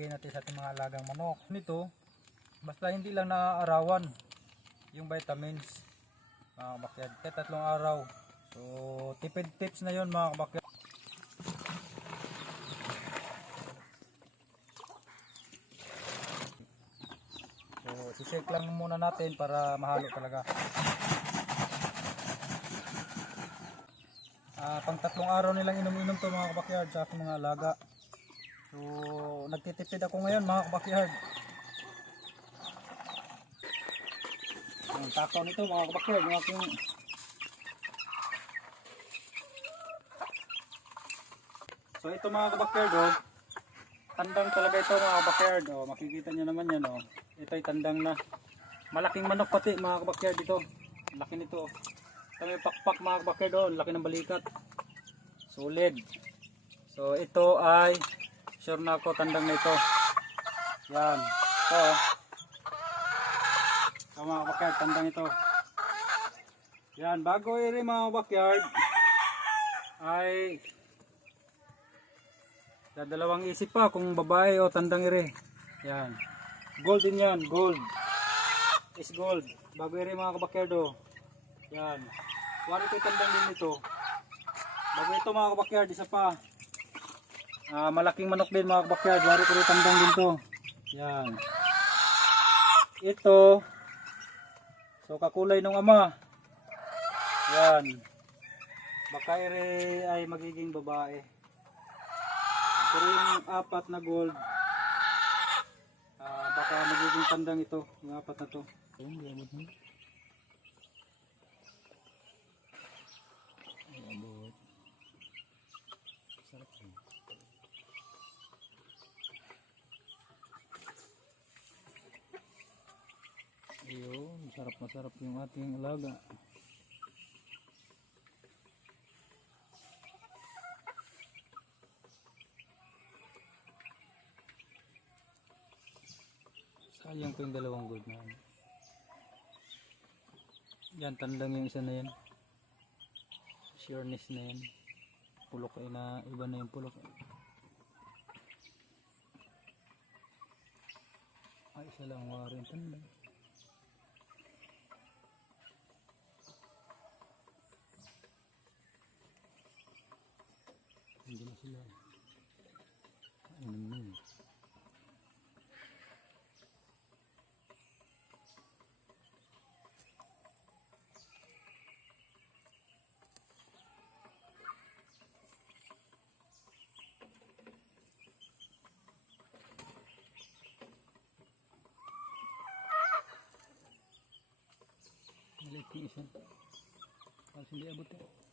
ibibigay natin sa ating mga alagang manok. Nito, basta hindi lang naaarawan yung vitamins mga kabakyard. Kahit tatlong araw. So, tipid tips na yon mga kabakyard. So, sisik lang muna natin para mahalo talaga. Ah, pang tatlong araw nilang inom-inom to mga kabakyard sa aking mga alaga. So, nagtitipid ako ngayon mga kabakyard. Ang takaw nito mga kabakyard, yung aking So ito mga kabakyard oh, tandang talaga ito mga kabakyard oh, makikita nyo naman yan oh. Ito ay tandang na. Malaking manok pati mga kabakyard ito. Laki nito. oh. Ito may pakpak mga kabakyard oh, laki ng balikat. Solid. So ito ay sure na ako tandang na ito. Yan. Ito oh. Ito mga kabakyard, tandang ito. Yan, bago i mga kabakyard ay dadalawang isip pa kung babae o tandang ire. Yan. Gold din yan, gold. Is gold. Bago ire mga kabakyard oh. Yan. Wari ko tandang din ito. Bago ito mga kabakyard, isa pa. Ah, malaking manok din mga kabakyard. Wari ko rin tandang din to. Yan. Ito. So kakulay ng ama. Yan. Baka ire ay magiging babae. Pero yung apat na gold, ah, baka magiging tandang ito, yung apat na to. Ayun, sarap na sarap yung ating alaga. Sayang ko yung dalawang gold na yan. Yan, tandang yung isa na yan. Sureness na yan. Pulok ay na, iba na yung pulok. Ay, isa lang wari yung tandang. Hindi na sila. Ano na yun? Maliit yung isa. Tapos hindi abot eh.